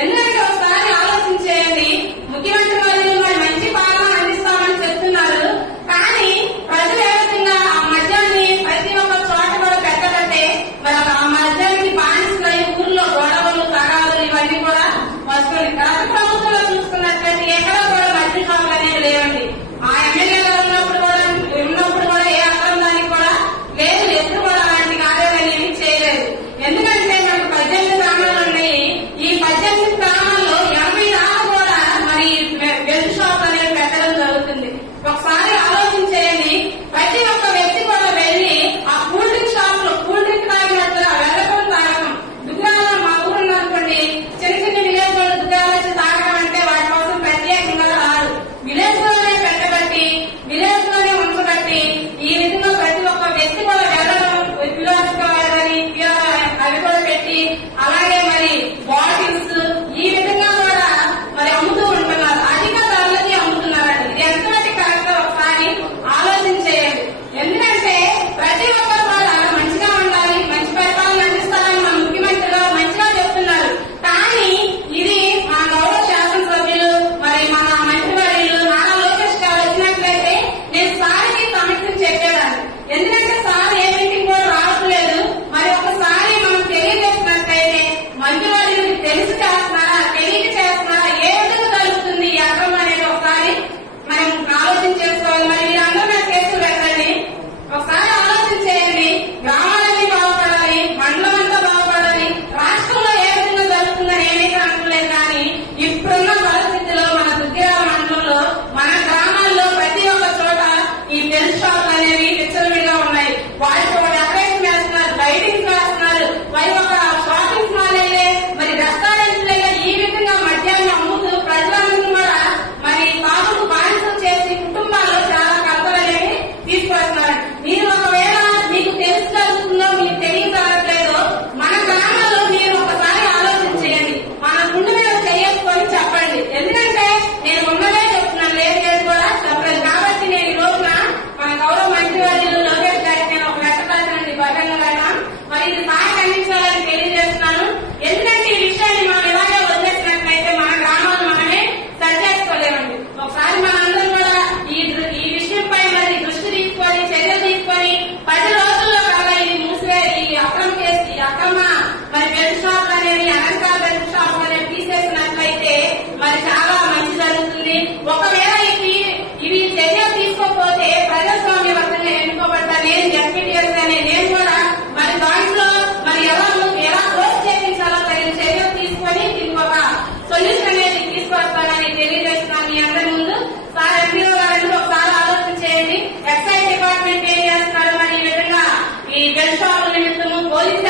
ఎందుకంటే ఒకసారి ఆలోచించేయండి, ముఖ్యమంత్రి వాళ్ళు మరి మంచి పాలన అందిస్తామని చెప్తున్నారు. కానీ ప్రజలు ఏ విధంగా ఆ మద్యాన్ని ప్రతి ఒక్క చోట కూడా పెట్టదంటే మరి ఆ మద్యానికి బానిసలై ఊర్లో గొడవలు తగాదులు ఇవన్నీ కూడా వస్తుంది. గత ప్రభుత్వంలో చూసుకున్నట్లయితే ఎక్కడ కూడా మద్య షాపులు అనేవి లేవండి. ఆ ఎమ్మెల్యే గారు ఉన్నప్పుడు కూడా ఏ అక్రమానికి కూడా లేదు, ఎప్పుడు కూడా అలాంటి కార్యాలు అనేవి చేయలేదు. ఎందుకంటే మనకు 18 గ్రామాలు ఉన్నాయి. ఈ 18 గ్రామాల్లో 80 దాకా కూడా మరి బెల్ట్ షాప్ అనేది పెట్టడం జరుగుతుంది. ఒకసారి ఆలోచించేయండి, ప్రతి ఒక్క వ్యక్తి కూడా వెళ్లి ఆ కూల్ డ్రింక్ షాప్ లో కూల్ డ్రింక్ తాగినట్లుగా వెళ్ళడం తాగడం. దుగ్గాల మా ఊరు అనుకోండి, చిన్న చిన్న విలేజ్ లో దుగ్గాలు వచ్చి తాగడం అంటే వాటి కోసం ప్రత్యేకంగా రాదు. విలేజ్ లోనే పెట్టబట్టి, విలేజ్ లోనే ఉంచబట్టి ఈ విధంగా ప్రతి ఒక్క వ్యక్తి కూడా వెళ్ళడం పిల్లలని అవి కూడా పెట్టి అలాగే మరి బాటిల్స్ ఈ విధంగా కూడా మరి అమ్ముతూ ఉంటున్నారు. అధిక ధరలకి అమ్ముతున్నారండి. ఇది ఎంతవరకు కరెక్ట్ ఒకసారి ఆలోచించేయండి. ఎందుకంటే ప్రతి ఒక్కరు కూడా మంచిగా ఉండాలి, మంచి పరిపాలన అందిస్తారని మన ముఖ్యమంత్రి గారు మంచిగా చెప్తున్నారు. కానీ ఇది మా గౌరవ శాసనసభ్యులు మరి మన మంత్రివర్యులు నారా లోకేష్ గారు వచ్చినట్లయితే నేను సారికి సమస్యను చెప్పేదాన్ని. ఎందుకంటే సార్ ఏ మీటింగ్ కూడా రావట్లేదు. మరి ఒకసారి మనం తెలియజేసినట్లయితే మంత్రివర్యులకు తెలిసి చేస్తున్నారా, తెలియక చేస్తున్నారా, ఏ విధంగా జరుగుతుంది ఈ అక్రమం అనేది ఒకసారి మనం ఆలోచన చేసుకోవాలి. మరి మీరందరూ నాకు కేసులు పెట్టండి. ఒకసారి ఆలోచన చేయండి. గ్రామాలన్నీ బాగుపడాలి, మండలం అంతా బాగుపడాలి, రాష్ట్రంలో ఏ విధంగా జరుగుతుందని ఏమైతే అనుకోలేదు. కానీ ఇప్పుడున్న పరిస్థితిలో మన దుగ్గిరాల మండలంలో మన గ్రామాల్లో ప్రతి ఒక్క చోట ఈ బెల్ట్ షాప్ అనేవి విచ్చలవిడిగా ఉన్నాయి. వాటికి ఒక డెకరేషన్ వేస్తున్నారు, లైటింగ్స్ వేస్తున్నారు. వారి ఒక షాపింగ్ మాల్ అయ్యే మరి రెస్టారెంట్లు అయ్యే ఈ విధంగా మద్యాన్ని అమ్ముతూ ప్రజలందరూ కూడా మరి తాగుడు బానిసలు చేసి కుటుంబాల్లో చాలా కలతలు అనేవి తీసుకొస్తున్నారు. మీరు ఒకవేళ మీకు తెలిసి జరుగుతుందో మీకు తెలియజరగట్లేదో మన గ్రామాల్లో మీరు ఒకసారి ఆలోచన చేయండి. మన గుండె మీద చేసుకొని చెప్పండి. ఎందుకంటే నేను ఉన్నదే చెప్తున్నాను, లేదు లేదు కూడా చెప్పలేదు. కాబట్టి నేను ఈ రోజున మన గౌరవ మంత్రివర్యులు లోకేష్ గారికి నేను ఒక లెటర్ రాశానండి బహిరంగంగా. మరి ఇది సాయం అందించాలని తెలియజేస్తున్నాను. ఎందుకంటే ఈ విషయాన్ని మనం ఇలాగే వదిలేసినట్లయితే మన గ్రామాలు మనమే సరి చేసుకోలేమండి. ఒకసారి మనందరం కూడా ఈ విషయంపై మరి దృష్టి తీసుకొని చర్యలు తీసుకొని 10 రోజుల్లో కల్లా ఇది మూసివేసి ఈ అక్రమ మరి బెల్ట్ షాప్ అనేది అలంకార బెల్ట్ షాప్ అనేది తీసేసినట్లయితే మరి చాలా మంచి జరుగుతుంది. ఒకవేళ ఇవి చర్యలు తీసుకోకపోతే ప్రజాస్వామ్యబద్ధంగా ఎన్నుకోబడ్డా నేను ఎంపీటీఎస్ అనే నేను కూడా మరి దాంట్లో మరి ఎలా క్లోజ్ చేయించాలో తగిన చర్యలు తీసుకొని దీనికి ఒక సొల్యూషన్ అనేది తీసుకొస్తానని తెలియజేస్తున్నాను మీ అందరి ముందు. సార్ ఎంపీఓ గారు ఒకసారి ఆలోచన చేయండి. ఎక్సైజ్ డిపార్ట్మెంట్ ఏం చేస్తున్నారు, మరి ఈ విధంగా ఈ బెల్ట్ షాపుల నిమిత్తము పోలీస్